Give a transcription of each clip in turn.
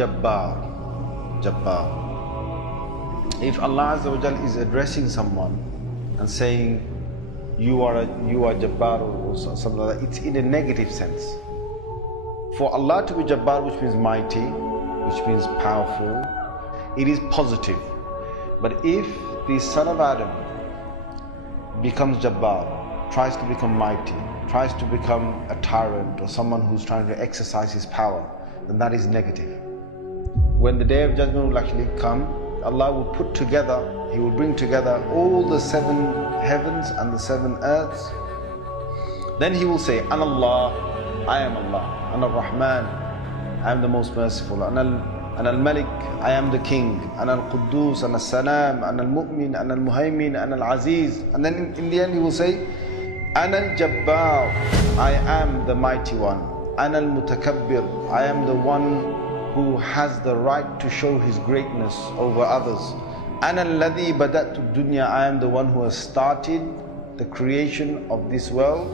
Jabbar. Jabbar. If Allah Azza wa Jal is addressing someone and saying, you are Jabbar or something like that, it's in a negative sense. For Allah to be Jabbar, which means mighty, which means powerful, it is positive. But if the son of Adam becomes Jabbar, tries to become mighty, tries to become a tyrant or someone who's trying to exercise his power, then that is negative. When the day of judgment will actually come, Allah will put together, He will bring together all the 7 heavens and the 7 earths. Then He will say, Ana Allah, I am Allah. Ana Rahman, I am the most merciful. Ana al-Malik, I am the king. Ana al-Quddus, Ana al-Salam, Ana al-Mu'min, Ana al-Muhaymin, Ana al-Aziz. And then in the end He will say, Ana al-Jabbar, I am the mighty one. Ana al-Mutakabbir, I am the one who has the right to show his greatness over others. Ana alladhi bada'tu dunya, I am the one who has started the creation of this world.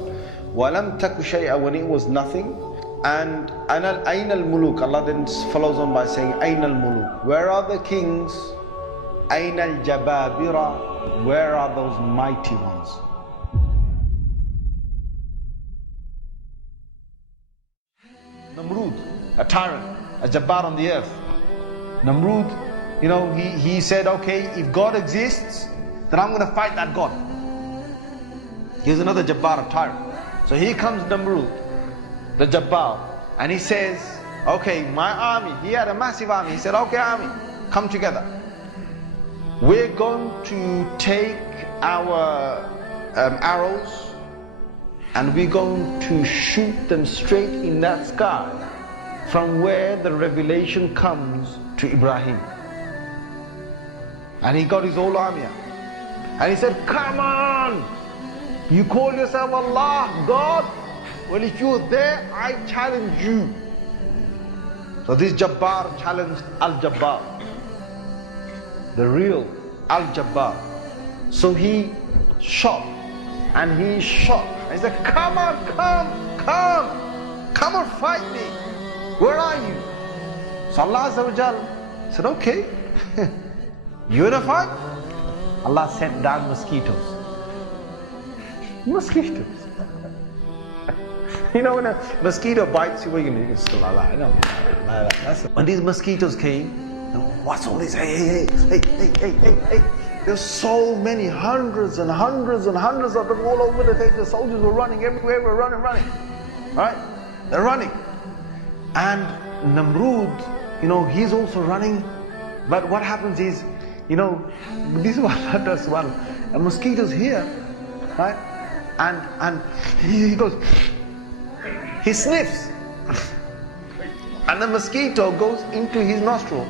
Walam taku shay'a, when it was nothing. And ana ayna al-muluk, Allah then follows on by saying, Ayna al-muluk, where are the kings? Ayna al-jababira, where are those mighty ones? Namrud, a tyrant, a Jabbar on the earth. Namrud, he said, okay, if God exists, then I'm going to fight that God. Here's another Jabbar, a tyrant. So here comes Namrud, the Jabbar, and he says, okay, my army, he had a massive army. He said, okay, army, come together. We're going to take our arrows and we're going to shoot them straight in that sky from where the revelation comes to Ibrahim. And he got his whole army out. And he said, come on! You call yourself Allah, God? Well, if you're there, I challenge you. So this Jabbar challenged Al-Jabbar, the real Al-Jabbar. So he shot, and he shot. And he said, come on, come and fight me. Where are you? So Allah Azza wa Jal said, okay, you wanna fight? Allah sent down mosquitoes. Mosquitoes. When a mosquito bites you, what are you gonna do? It's still alive. When these mosquitoes came, what's all this? Hey. There's so many, hundreds and hundreds and hundreds of them all over the place. The soldiers were running everywhere, we're running. Right? They're running. And Namrud, he's also running. But what happens is, this is what Allah does well. A mosquito's here, right? And he goes, he sniffs. And the mosquito goes into his nostril.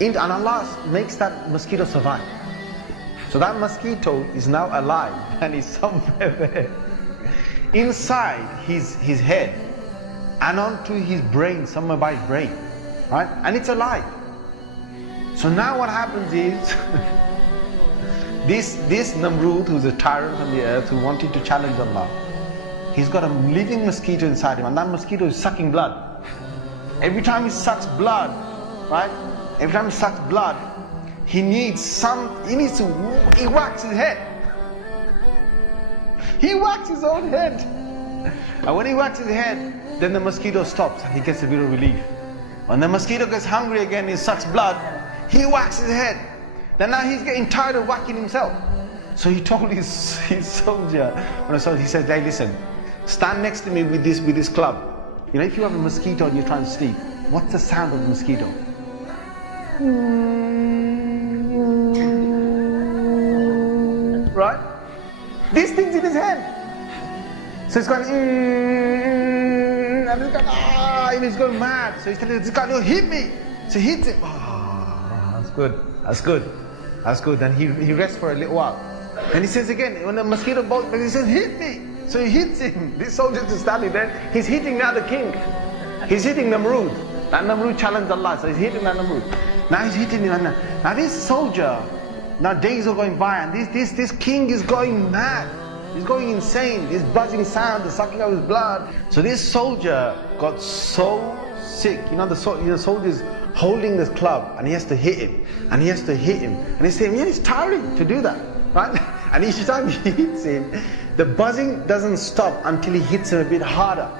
And Allah makes that mosquito survive. So that mosquito is now alive and is somewhere there. Inside his head and onto his brain, somewhere by his brain. Right? And it's alive. So now what happens is, this Namrud, who's a tyrant on the earth, who wanted to challenge Allah, he's got a living mosquito inside him, and that mosquito is sucking blood. Every time he sucks blood, right? Every time he sucks blood, he whacks his head. He whacks his own head. And when he whacks his head, then the mosquito stops and he gets a bit of relief. When the mosquito gets hungry again, he sucks blood, he whacks his head. Then now he's getting tired of whacking himself. So he told his soldier, he said, hey, listen, stand next to me with this club. If you have a mosquito and you're trying to sleep, what's the sound of the mosquito? Right? This thing's in his head. So he's going, and he's going mad. So he's telling this guy, no, hit me. So he hits him. Oh, that's good. Then he rests for a little while. And he says again, when the mosquito bites, he says, hit me. So he hits him. This soldier is standing there. He's hitting now the king. He's hitting Namrud. That Namrud challenged Allah, so he's hitting that Namrud. Now he's hitting him. Now this soldier, now days are going by, and this king is going mad. He's going insane. This buzzing sound is sucking out his blood. So this soldier got so sick. The soldiers holding this club and he has to hit him and he has to hit him and he's saying, yeah, it's tiring to do that, right? And each time he hits him, the buzzing doesn't stop until he hits him a bit harder.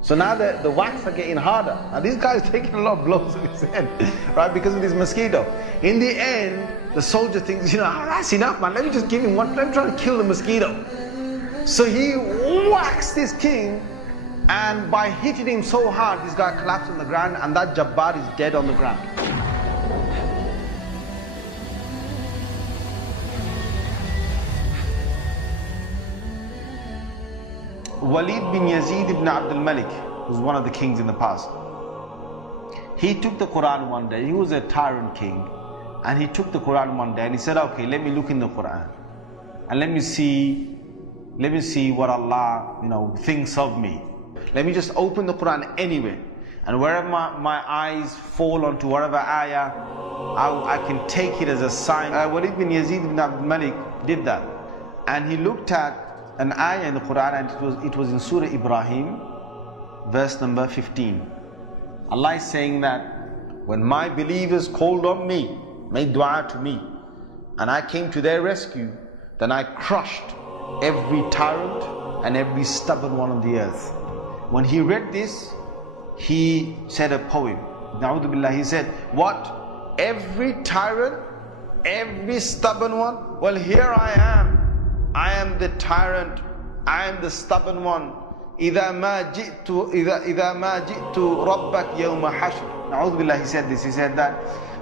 So now the whacks are getting harder. Now this guy is taking a lot of blows on his head, right, because of this mosquito. In the end, the soldier thinks, that's enough, man, let me just give him one, let me try to kill the mosquito. So he whacks this king, and by hitting him so hard, this guy collapsed on the ground, and that Jabbar is dead on the ground. Walid bin Yazid ibn Abdul Malik was one of the kings in the past. He took the Quran one day. He was a tyrant king, and he took the Quran one day and he said, okay, let me look in the Quran and let me see what Allah thinks of me. Let me just open the Quran anywhere, and wherever my eyes fall onto whatever ayah, I can take it as a sign. Walid bin Yazid ibn Abdul Malik did that, and he looked at an ayah in the Quran, and it was in Surah Ibrahim, verse number 15. Allah is saying that when my believers called on me, made dua to me, and I came to their rescue, then I crushed every tyrant and every stubborn one on the earth. When he read this, he said a poem. Na'udhu billah, he said, what? Every tyrant, every stubborn one? Well, here I am. I am the tyrant, I am the stubborn one. إِذَا مَا جِئْتُ رَبَّكْ يَوْمَ حَشْرٍ. Na'udhu billah, he said this, he said that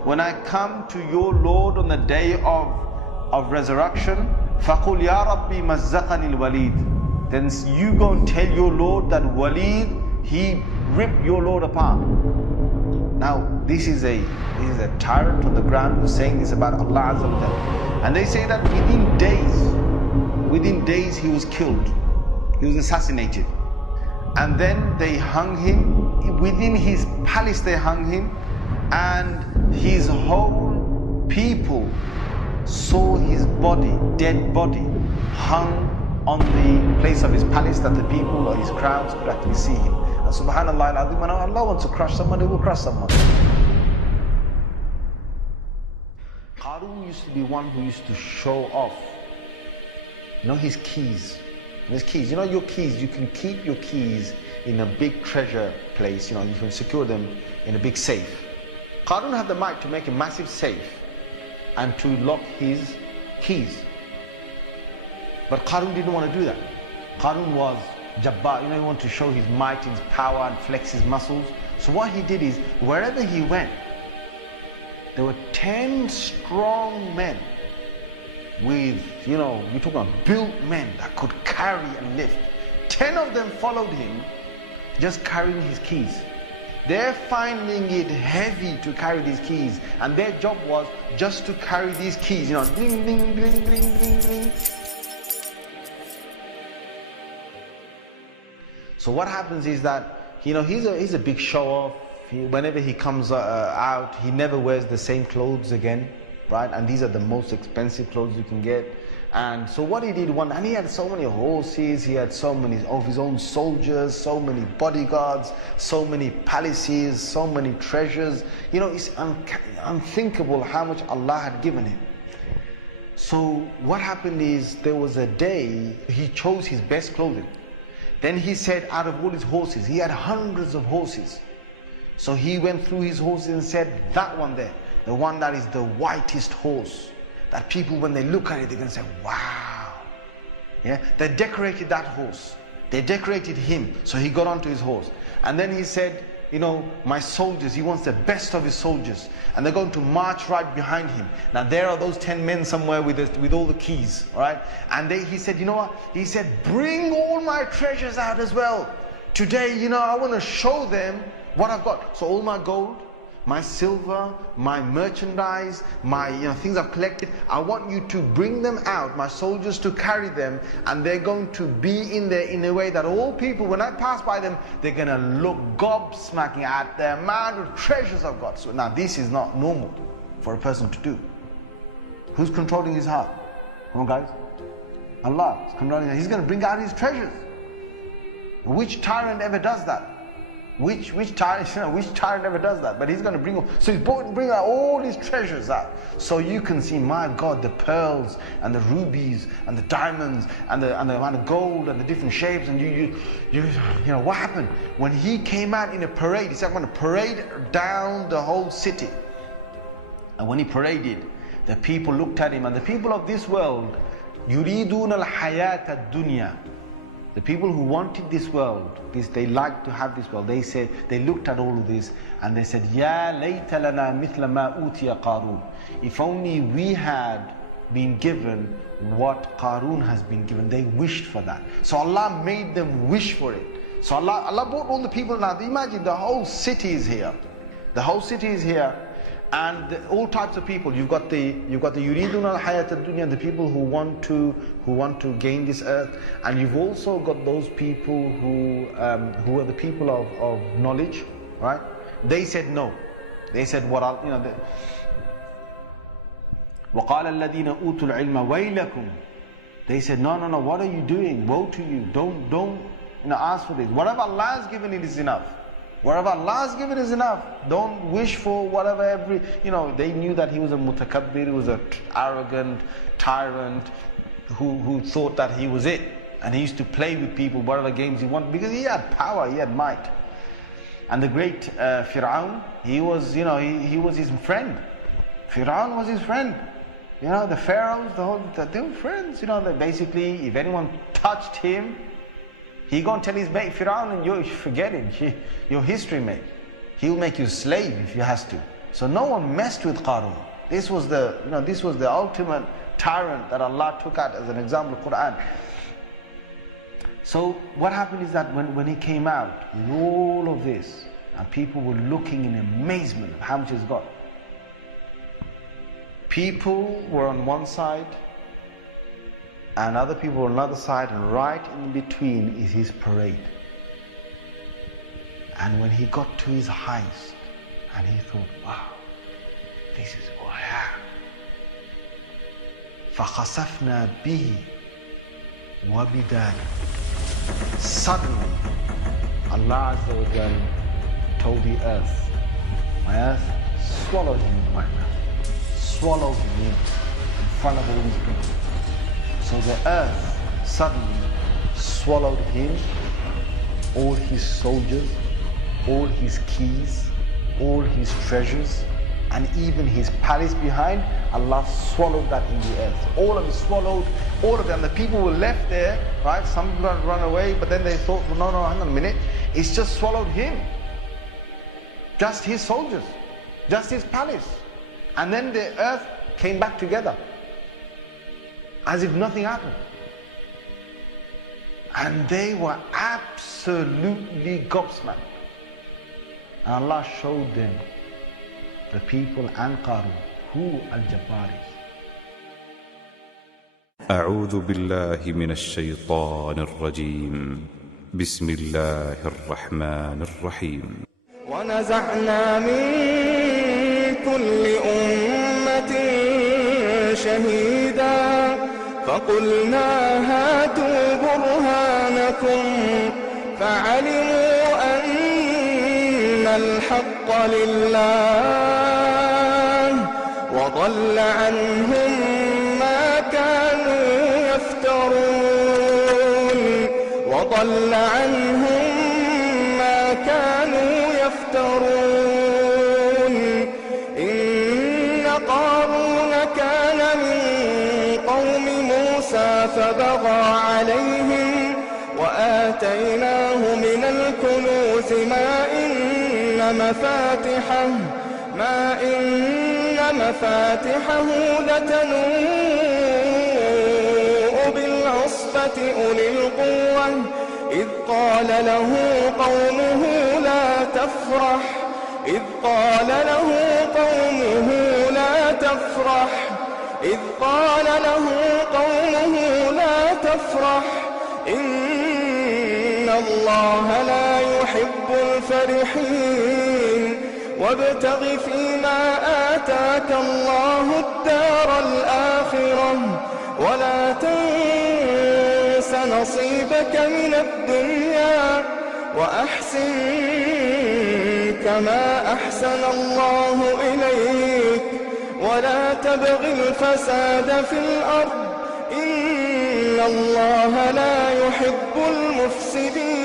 when I come to your Lord on the day of resurrection, فَقُلْ يَا رَبِّي مَزَّقَنِ الْوَلِيدِ. Then you go and tell your Lord that Walid, he ripped your Lord apart. Now this is a tyrant on the ground who's saying this about Allah Azza wa Jalla. And they say that within days he was killed, he was assassinated, and then they hung him within his palace. They hung him, and his whole people saw his body, dead body, hung on the place of his palace, that the people or his crowds could actually see him. And subhanallah al-azim, when Allah wants to crush someone, he will crush someone. Qarun used to be one who used to show off his keys. His keys, your keys, you can keep your keys in a big treasure place, you can secure them in a big safe. Qarun had the might to make a massive safe and to lock his keys. But Qarun didn't want to do that. Qarun was Jabbar, he wanted to show his might, his power, and flex his muscles. So what he did is, wherever he went, there were 10 strong men with, you're talking about built men that could carry and lift. 10 of them followed him, just carrying his keys. They're finding it heavy to carry these keys, and their job was just to carry these keys, ding, ding, ding, ding, ding, ding. So what happens is that, he's a big show-off. Whenever he comes out, he never wears the same clothes again, right? And these are the most expensive clothes you can get. And so what he did and he had so many horses, he had so many of his own soldiers, so many bodyguards, so many palaces, so many treasures. It's unthinkable how much Allah had given him. So what happened is, there was a day he chose his best clothing. Then he said, out of all his horses, he had hundreds of horses. So he went through his horses and said, that one there, the one that is the whitest horse, that people, when they look at it, they're going to say, wow. Yeah, they decorated that horse. They decorated him. So he got onto his horse. And then he said, my soldiers, he wants the best of his soldiers. And they're going to march right behind him. Now there are those 10 men somewhere with all the keys, all right? And he said, what? He said, bring all my treasures out as well. Today, I want to show them what I've got. So all my gold, my silver, my merchandise, my things I've collected, I want you to bring them out, my soldiers to carry them, and they're going to be in there in a way that all people, when I pass by them, they're going to look gobsmacking at the amount of treasures I've got. So now this is not normal for a person to do. Who's controlling his heart? Come on guys. Allah is controlling. He's going to bring out his treasures. Which tyrant ever does that? Which tyrant ever does that? But he's going to bring out all his treasures out, so you can see, my God, the pearls and the rubies and the diamonds and the amount of gold and the different shapes. And you know what happened when he came out in a parade? He said, I'm going to parade down the whole city. And when he paraded, the people looked at him, and the people of this world, yuridun al-hayat ad-dunya. The people who wanted this world, they liked to have this world. They looked at all of this and they said, Ya layta lana mithla ma utiya Qarun. If only we had been given what Qarun has been given. They wished for that. So Allah made them wish for it. So Allah brought all the people now. Imagine the whole city is here. The whole city is here. And all types of people. You've got the yuridun al-hayat ad-dunya, the people who want to gain this earth, and you've also got those people who are the people of knowledge, right? They said no. They said what وَقَالَ الَّذِينَ أُوتُوا الْعِلْمَ وَيْلَكُمْ. They said, no, what are you doing? Woe to you! Don't ask for this. Whatever Allah has given, it is enough. Whatever Allah has given is enough. Don't wish for whatever they knew that he was a mutakabbir, he was an arrogant tyrant who thought that he was it. And he used to play with people, whatever games he wanted, because he had power, he had might. And the great Fir'aun, he was his friend. Fir'aun was his friend. The pharaohs, they were friends. That basically, if anyone touched him, he go and tell his mate Fir'aun, and you forget it. Your history, mate. He'll make you a slave if he has to. So no one messed with Qarun. This was the ultimate tyrant that Allah took out as an example of Quran. So what happened is that when he came out with all of this, and people were looking in amazement of how much he's got. People were on one side, and other people on another side, and right in between is his parade. And when he got to his highest, and he thought, wow, this is who I am. فَخَسَفْنَا بِهِ وَبِدَارِهِ. Suddenly, Allah Azza wa Jal told the earth, my earth swallowed him right now. Swallowed him in front of all these people. So the earth suddenly swallowed him, all his soldiers, all his keys, all his treasures, and even his palace behind. Allah swallowed that in the earth. All of it swallowed, all of them. The people were left there, right? Some people had run away, but then they thought, well, no, hang on a minute. It's just swallowed him. Just his soldiers, just his palace. And then the earth came back together, as if nothing happened. And they were absolutely gobsmacked. And Allah showed them, the people and Qarun, who Al-Jabbar is. أعوذ بالله من الشيطان الرجيم. بسم الله الرحمن الرحيم. ونزعنا من كل أمة شهيدا فقلنا هاتوا برهانكم فعلموا أن الحق لله وضل عنهم ما كانوا يفترون وضل عنهم ما كانوا يفترون إن قارون كان من قوم موسى فبغى عليهم وآتيناه من الكنوز ما إن مفاتحه لتنوء بالعصبة أولي القوة إذ قال له قومه لا تفرح إذ قال له قومه لا تفرح إن الله لا يحب الفرحين وابتغ فيما آتاك الله الدار الآخرة ولا تنس نصيبك من الدنيا وأحسن كما أحسن الله إليك ولا تبغ الفساد في الأرض إن الله لا يحب المفسدين.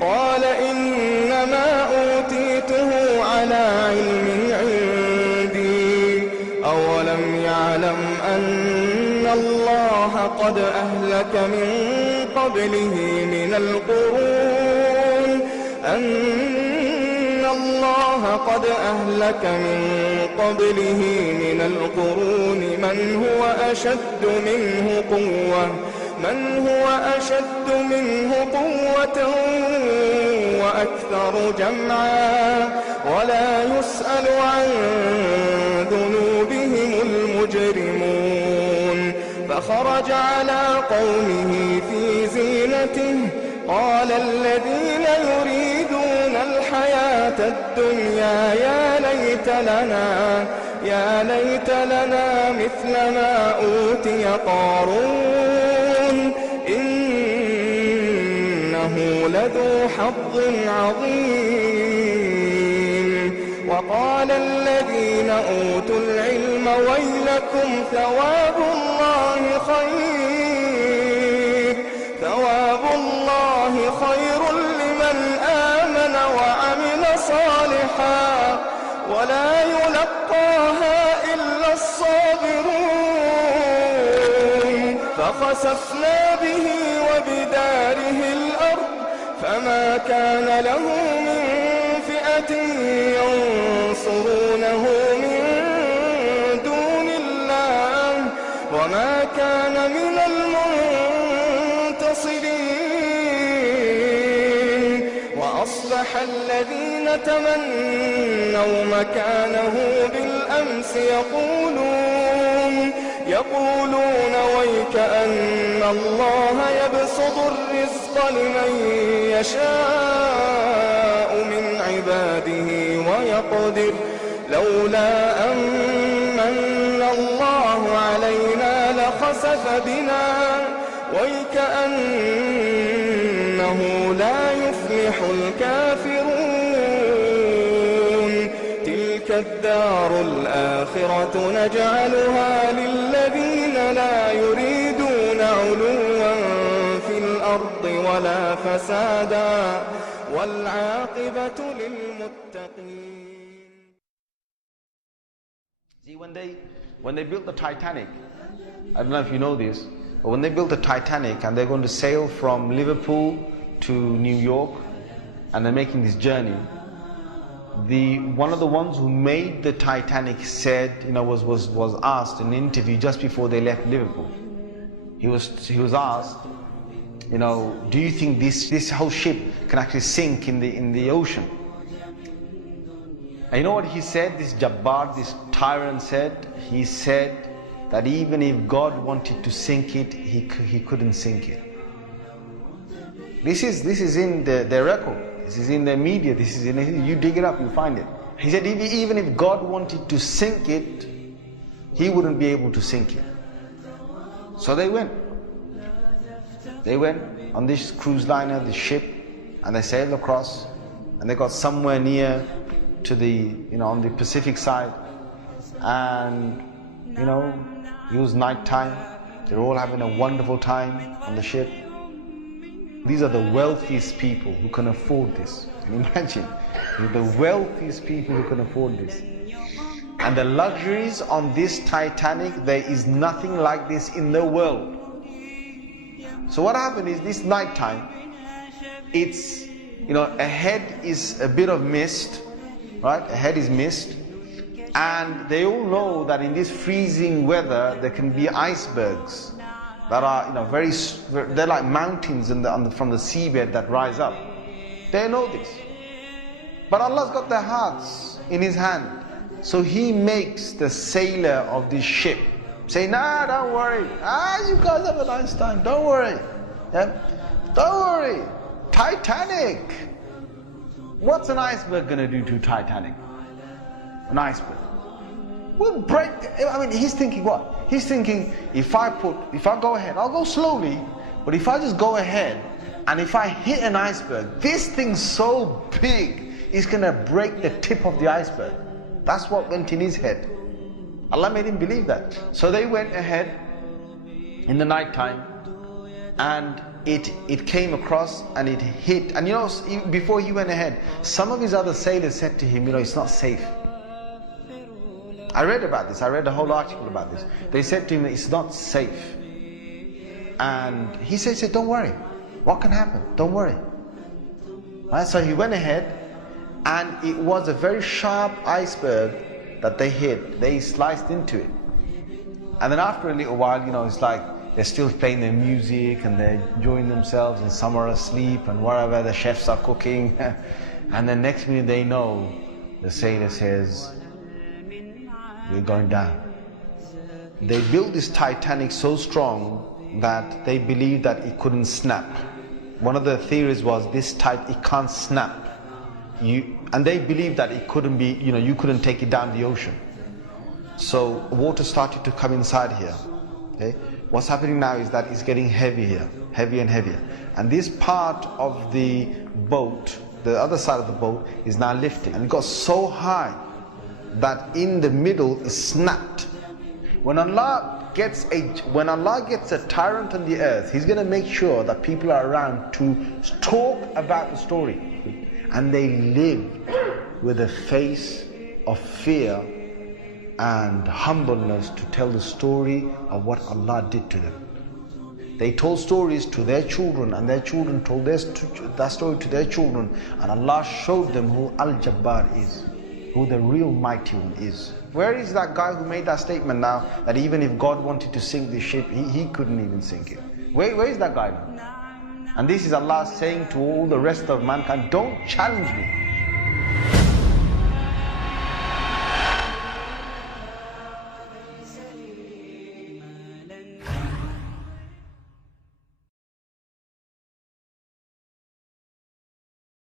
قال إنما أوتيته على علم عندي أولم يعلم أن الله قد أهلك من قبله من القرون من هو أشد منه قوة وأكثر جمعا ولا يسأل عن ذنوبهم المجرمون. فخرج على قومه في زينته قال الذين يريدون الحياة الدنيا يا ليت لنا مثل ما أوتي قارون إنه لذو حظ عظيم. وقال الذين أوتوا العلم ويلكم ثواب الله خير لمن آمن وعمل صالحا ولا يلقاها إلا الصابرون. فخسفنا به وبداره الأرض فما كان له من فئة ينصرونه من دون الله وما كان من المنتصرين. وأصبح الذين تمنوا مكانه بالأمس يقولون ويكأن الله يبسط الرزق لمن يشاء من عباده ويقدر لولا أمن الله علينا لخسف بنا ويكأنه لا يفلح الكافرون. تلك الدار الآخرة نجعلها للذين لا يريدون علوا في الأرض ولا فسادا والعاقبة للمتقين. See, when they built the Titanic, I don't know if you know this, but when they built the Titanic and they're going to sail from Liverpool to New York and they're making this journey, one of the ones who made the Titanic said, was asked in an interview just before they left Liverpool. He was asked, do you think this whole ship can actually sink in the ocean? And you know what he said? This Jabbar, this tyrant said, he said that even if God wanted to sink it, he couldn't sink it. This is in their record. This is in the media. This is you dig it up, you find it. He said even if God wanted to sink it, he wouldn't be able to sink it. So they went. They went on this cruise liner, this ship, and they sailed across, and they got somewhere near to the, on the Pacific side, and it was night time. They're all having a wonderful time on the ship. These are the wealthiest people who can afford this. Can you imagine? The wealthiest people who can afford this. And the luxuries on this Titanic, there is nothing like this in the world. So what happened is this night time, it's, ahead is a bit of mist, right? Ahead is mist. And they all know that in this freezing weather, there can be icebergs that are, they're like mountains from the seabed that rise up. They know this. But Allah's got their hearts in His hand. So He makes the sailor of this ship say, nah, don't worry. You guys have a nice time. Don't worry. Yeah? Don't worry. Titanic. What's an iceberg going to do to Titanic? An iceberg. We'll break. He's thinking what? He's thinking, if I go ahead, I'll go slowly, but if I just go ahead, And if I hit an iceberg, this thing's so big, it's gonna break the tip of the iceberg. That's what went in his head. Allah made him believe that. So they went ahead in the night time, and it came across and it hit. And you know, before he went ahead, some of his other sailors said to him, you know, it's not safe. I read about this. I read a whole article about this. They said to him, it's not safe. And he said, don't worry. What can happen? Don't worry. Right? So he went ahead, and it was a very sharp iceberg that they hit. They sliced into it. And then after a little while, you know, it's like they're still playing their music and they're enjoying themselves, and some are asleep and whatever, the chefs are cooking. And then next minute they know, the sailor says, we're going down. They built this Titanic so strong that they believed that it couldn't snap. One of the theories was it can't snap. And they believed that it couldn't be, you know, you couldn't take it down the ocean. So water started to come inside here. Okay? What's happening now is that it's getting heavy here, heavier and heavier. And this part of the boat, the other side of the boat, is now lifting. And it got so high that in the middle it snapped. When Allah gets a tyrant on the earth, He's going to make sure that people are around to talk about the story. And they lived with a face of fear and humbleness to tell the story of what Allah did to them. They told stories to their children, and their children told that story to their children, and Allah showed them who Al-Jabbar is, who the real mighty one is. Where is that guy who made that statement now, that even if God wanted to sink the ship, he couldn't even sink it? Where is that guy now? And this is Allah saying to all the rest of mankind, don't challenge me.